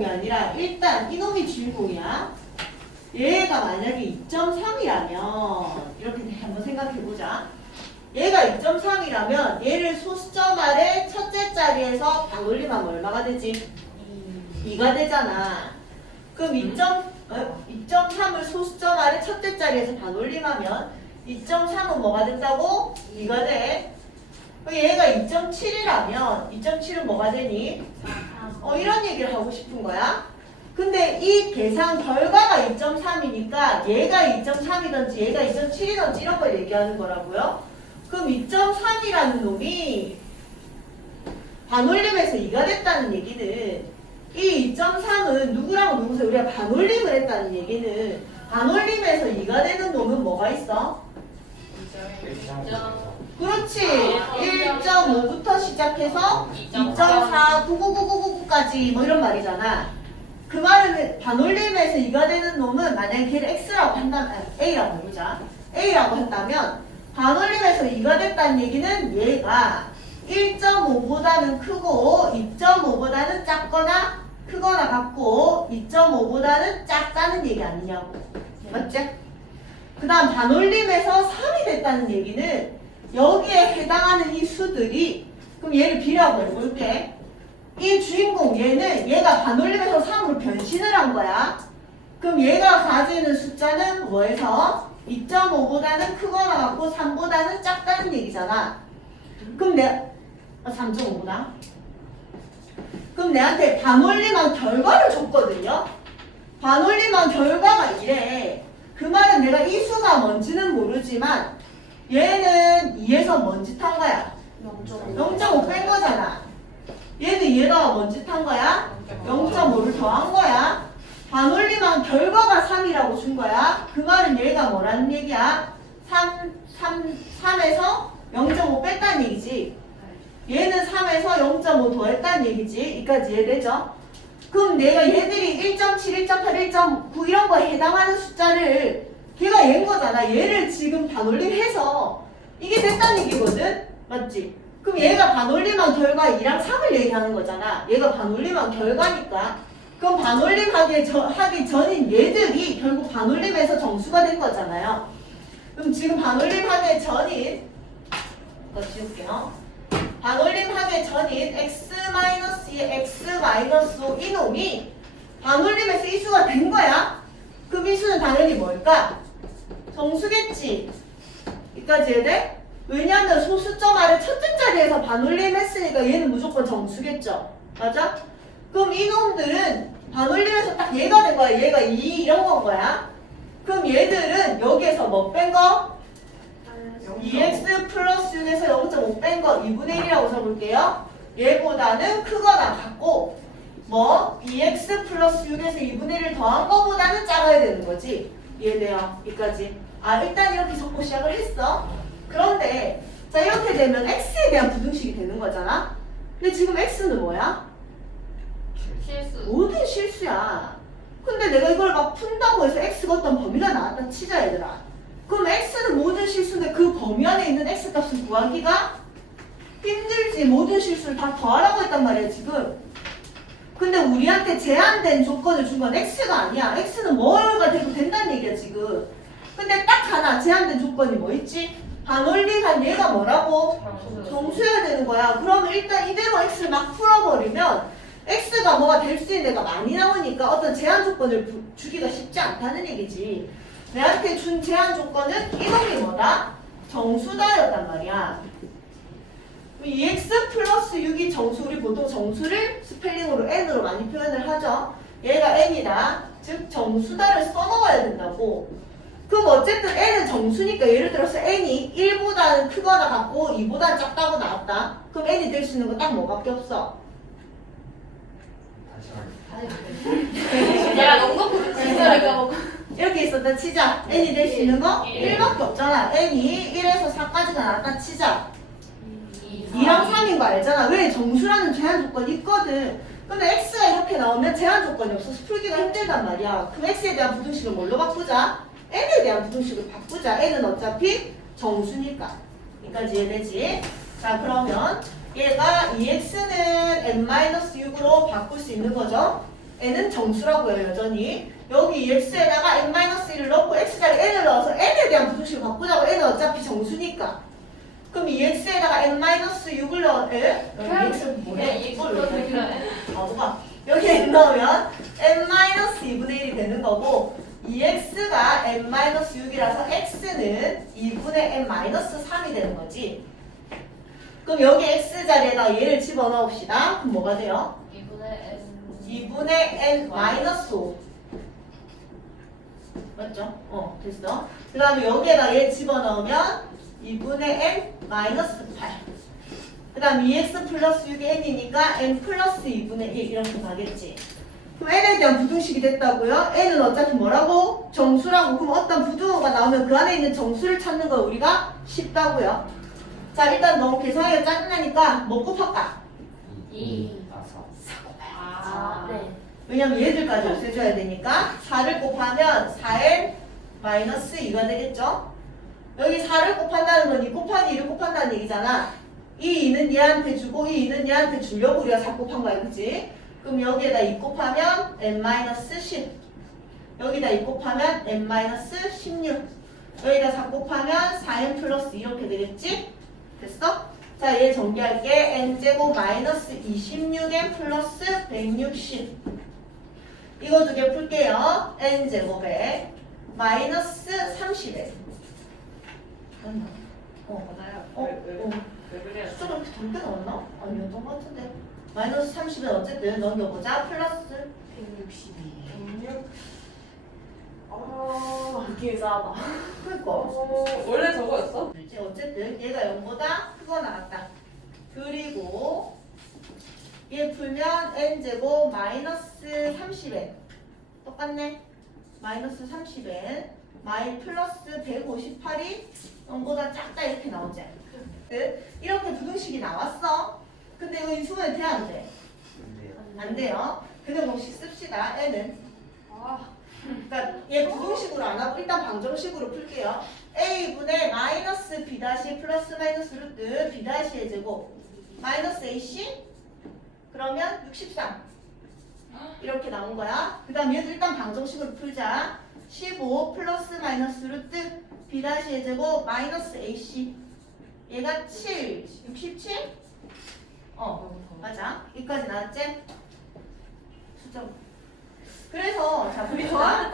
주인공이 아니라 일단 이놈이 주인공이야. 얘가 만약에 2.3이라면 이렇게 한번 생각해보자. 얘가 2.3이라면 얘를 소수점 아래 첫째 자리에서 반올림하면 얼마가 되지? 2가 되잖아. 그럼 2. 어? 2.3을 소수점 아래 첫째 자리에서 반올림하면 2.3은 뭐가 된다고? 2가 돼. 얘가 2.7이라면 2.7은 뭐가 되니? 어, 이런 얘기를 하고 싶은 거야. 근데 이 계산 결과가 2.3이니까 얘가 2.3이든지 얘가 2.7이든지 이런 걸 얘기하는 거라고요. 그럼 2.3이라는 놈이 반올림에서 2가 됐다는 얘기는 이 2.3은 누구랑 누구서 우리가 반올림을 했다는 얘기는 반올림에서 2가 되는 놈은 뭐가 있어? 그렇지. 1.5부터 시작해서 2.4, 99999 까지 뭐 이런 말이잖아. 그 말은 반올림에서 2가 되는 놈은 만약에 걔를 X라고 한다면, 아니, A라고 해보자. A라고 한다면 반올림에서 2가 됐다는 얘기는 얘가 1.5보다는 크고 2.5보다는 작거나 크거나 같고 2.5보다는 작다는 얘기 아니냐고. 맞지? 그 다음 반올림에서 3이 됐다는 얘기는 여기에 해당하는 이 수들이 그럼 얘를 B라고 해볼게. 이 주인공 얘는 얘가 반올림에서 3으로 변신을 한 거야. 그럼 얘가 가지는 숫자는 뭐에서 2.5보다는 크거나 같고 3보다는 작다는 얘기잖아. 그럼 내 아, 3.5보다. 그럼 내한테 반올림한 결과를 줬거든요. 반올림한 결과가 이래. 그 말은 내가 이 수가 뭔지는 모르지만 얘는 2에서 뭔짓한 거야? 0.5뺀 거잖아. 얘는 얘가 뭔짓 한 거야? 0.5를 더한 거야. 반올림한 결과가 3이라고 준 거야. 그 말은 얘가 뭐라는 얘기야? 3, 3, 3에서 0.5 뺐다는 얘기지. 얘는 3에서 0.5 더했다는 얘기지. 이까지 이해되죠? 그럼 내가 얘들이 1.7, 1.8, 1.9 이런 거에 해당하는 숫자를 걔가 얘인 거잖아. 얘를 지금 반올림해서 이게 됐다는 얘기거든? 맞지? 그럼 얘가 반올림한 결과 2랑 3을 얘기하는 거잖아. 얘가 반올림한 결과니까. 그럼 반올림 하기, 저, 하기 전인 얘들이 결국 반올림에서 정수가 된 거잖아요. 그럼 지금 반올림 하기 전인 이거 지울게요. 반올림 하기 전인 x-2의 x-5 이놈이 반올림에서 이 수가 된 거야. 그럼 이 수는 당연히 뭘까? 정수겠지. 여기까지 해야 돼? 왜냐면 소수점 아래 첫째 자리에서 반올림 했으니까 얘는 무조건 정수겠죠. 맞아? 그럼 이놈들은 반올림에서 딱 얘가 된 거야. 얘가 2 이런 건 거야. 그럼 얘들은 여기에서 뭐 뺀 거? 2x 플러스 6에서 0.5 뺀 거 2분의 1이라고 써볼게요. 얘보다는 크거나 같고 뭐 2x 플러스 6에서 2분의 1을 더한 거보다는 작아야 되는 거지. 이해돼요? 여기까지. 아 일단 이렇게 적고 시작을 했어. 그런데 자 이렇게 되면 x에 대한 부등식이 되는 거잖아. 근데 지금 x는 뭐야? 실수. 모든 실수야. 근데 내가 이걸 막 푼다고 해서 x가 어떤 범위가 나왔다 치자 얘들아. 그럼 x는 모든 실수인데 그 범위 안에 있는 x 값을 구하기가 힘들지. 모든 실수를 다 더하라고 했단 말이야 지금. 근데 우리한테 제한된 조건을 준 건 x가 아니야. x는 뭐가 돼도 된다는 얘기야 지금. 근데 딱 하나 제한된 조건이 뭐 있지? 반올림한 얘가 뭐라고? 정수해야 되는 거야. 그러면 일단 이대로 x를 막 풀어버리면 x가 뭐가 될 수 있는 데가 많이 나오니까 어떤 제한 조건을 부- 주기가 쉽지 않다는 얘기지. 내한테 준 제한 조건은 이놈이 뭐다? 정수다였단 말이야. 2x 플러스 6이 정수, 우리 보통 정수를 스펠링으로 n으로 많이 표현을 하죠. 얘가 n이다. 즉 정수다를 써먹어야 된다고. 그럼 어쨌든 n은 정수니까 예를 들어서 n이 1보다는 크거나 같고 2보다는 작다고 나왔다. 그럼 n이 될 수 있는 거 딱 뭐밖에 없어? 내가 너무 높은 진짜를 까먹고. 이렇게 있었다 치자. n이 될 수 있는 거? 일. 1밖에 없잖아. n이 1에서 4까지가 나왔다 치자. 2랑 3인 거 알잖아. 왜 정수라는 제한 조건이 있거든. 근데 x가 이렇게 나오면 제한 조건이 없어서 풀기가 힘들단 말이야. 그럼 x에 대한 부등식을 뭘로 바꾸자? N에 대한 부등식을 바꾸자. n은 어차피 정수니까. 여기까지 이해되지? 자 그러면 얘가 2x는 n-6으로 바꿀 수 있는 거죠. n은 정수라고요 여전히 여기 x에다가 n-1을 넣고 x자리 n을 넣어서 n에 대한 부등식을 바꾸자고 n은 어차피 정수니까 그럼 이 x에다가 n-6을 넣어 에? 여기 뭐야? 이걸로 되면 바보가 여기 n 넣으면 n-2분의 1이 되는 거고 이 x가 n-6이라서 x는 2분의 n-3이 되는 거지. 그럼 여기 x 자리에다 얘를 집어넣읍시다. 그럼 뭐가 돼요? 2분의 n 2분의 n-5 맞죠? 어 됐어. 그 다음에 여기에다 얘 집어넣으면 2분의 n-8 그 다음 2x 플러스 6이 n이니까 n 플러스 2분의 1 이렇게 가겠지 그럼 n에 대한 부등식이 됐다고요? n은 어차피 뭐라고? 정수라고 그럼 어떤 부등호가 나오면 그 안에 있는 정수를 찾는 거 우리가 쉽다고요 자 일단 너무 계산하기가 짜증나니까 뭐 곱할까? 2 다섯. 아, 네. 왜냐면 얘들까지 없애줘야 되니까 4를 곱하면 4n 마이너스 2가 되겠죠? 여기 4를 곱한다는 건 2 곱하기 2를 곱한다는 얘기잖아. 이 2는 얘한테 주고 이 2는 얘한테 주려고 우리가 4 곱한 거야, 그치? 그럼 여기에다 2 곱하면 n 마이너스 10. 여기다 2 곱하면 n 마이너스 16. 여기다 4 곱하면 4n 플러스 이렇게 되겠지? 됐어? 자, 얘 정리할게. n제곱 마이너스 26n 플러스 160. 이거 두 개 풀게요. n제곱에 마이너스 30에. 어, 맞아요. 어, 왜, 왜, 어. 왜 그래요? 숫자가 이렇게 적게 나왔나? 아니었던 것 같은데. 마이너스 30은 어쨌든 넘겨보자. 플러스 162. 106. 어, 이게 싸다. 그니까. 어, 원래 저거였어? 이제 어쨌든 얘가 0보다 크거 나왔다. 그리고 얘 풀면 n제곱 마이너스 30n 똑같네. 마이너스 30n 마이 플러스 158이 0보다 작다 이렇게 나오지. 그, 이렇게 부등식이 나왔어. 근데 이거 인수분해 돼 안 돼? 안 돼요. 그냥 공식 씁시다. n은. 아, 그러니까 얘 부등식으로 안 하고 일단 방정식으로 풀게요. a분의 마이너스 b 다시 플러스 마이너스 루트 b 다시의 제곱 마이너스 ac 그러면 63 이렇게 나온 거야. 그 다음 얘도 일단 방정식으로 풀자. 15 플러스 마이너스 루트 b 다시의 제곱 마이너스 ac 얘가 7 67 어 맞아. 여기까지 나왔지? 숫자 그래서 자 우리 좋아?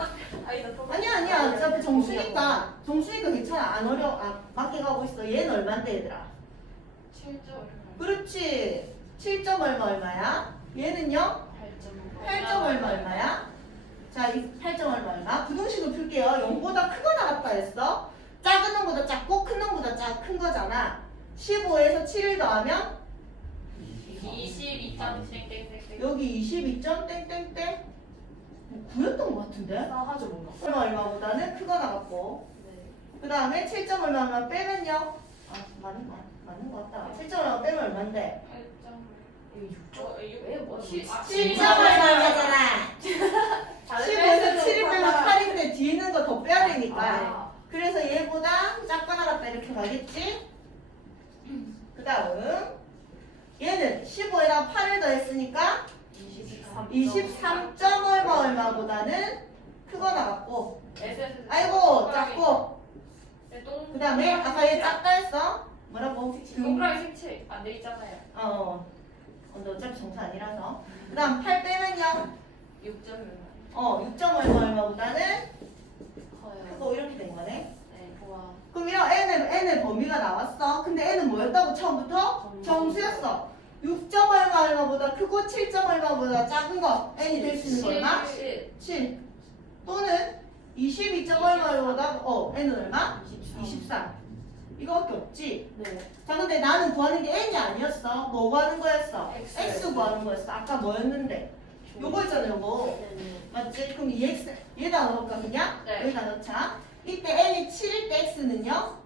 아니야 아니야. 어차피 정수니까. 정수니까 괜찮아. 안 어려 아, 맞게 가고 있어. 얘는 얼만데 얘들아? 7점. 그렇지. 7점 얼마 얼마야? 얘는요? 8점. 8점 얼마 얼마야? 자 이 8점 얼마 얼마? 부등식을 풀게요. 0보다 크거 나갔다 했어. 작은 놈보다 작고 큰 놈보다 작 큰 거잖아. 15에서 7을 더하면 22점 땡땡땡땡. 여기 22점 땡땡땡 뭐 9였던 것 같은데 싸하죠 뭔가. 얼마 얼마보다는 크거 나갔고 네. 그 다음에 7점 얼마 얼마 빼면요 아 맞는 거 맞는 거 같다 7점 얼마 빼면 얼마인데 8점. 이거 6점. 왜 뭐? 7점 얼마 얼마잖아 15에서 7을 빼면 8인데 뒤에 있는 거 더 빼야 되니까 아. 그래서 얘보다 작거나 같다 이렇게 가겠지 그 다음 얘는 15에다 8을 더했으니까 23점 얼마 얼마보다는 크거 나갔고 아이고 작고 그 다음에 아까 얘 작다 했어 뭐라고? 동그라미 색칠 안 돼 있잖아요. 어 근데 어차피 정수 아니라서 그 다음 8 빼면요 6점 어 6점 얼마 얼마보다는 커요. 크고 이렇게 된 거네 네, 와. 그럼 이런 n의, n의 범위가 나왔어 근데 n은 뭐였다고 처음부터? 정수였어 6점 얼마 얼마보다 크고 7점 얼마보다 작은 거 n이 될 수 있는 거 얼마? 7. 7 또는 22점 얼마 얼마보다 어 n은 얼마? 23. 23 이거밖에 없지 네. 자 근데 나는 구하는 게 n이 아니었어 뭐 구하는 거였어? X. x 구하는 거였어 아까 뭐였는데 요거 있잖아 요거 네네. 맞지? 그럼 이 x 얘다 넣을까 그냥? 네. 여기다 넣자 이때 n이 7일 때 x는요?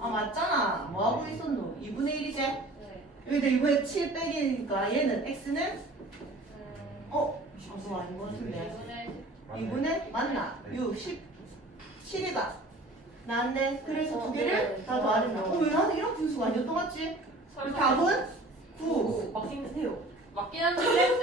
아 맞잖아 뭐 하고 있었노? 2분의 1이지? 네. 여기다 이번에 7 빼기니까 얘는 x는 음, 어? 아 그거 아닌 거 같은데 2분의 2분의 맞나? 네. 6, 10 7이가 나왔네 그래서 어, 두 개를 네. 다 더하는 거 어, 왜 나는 이런 분수가 아니었던 것 같지? 답은 9 맞긴 해요. 맞긴 한데 쌤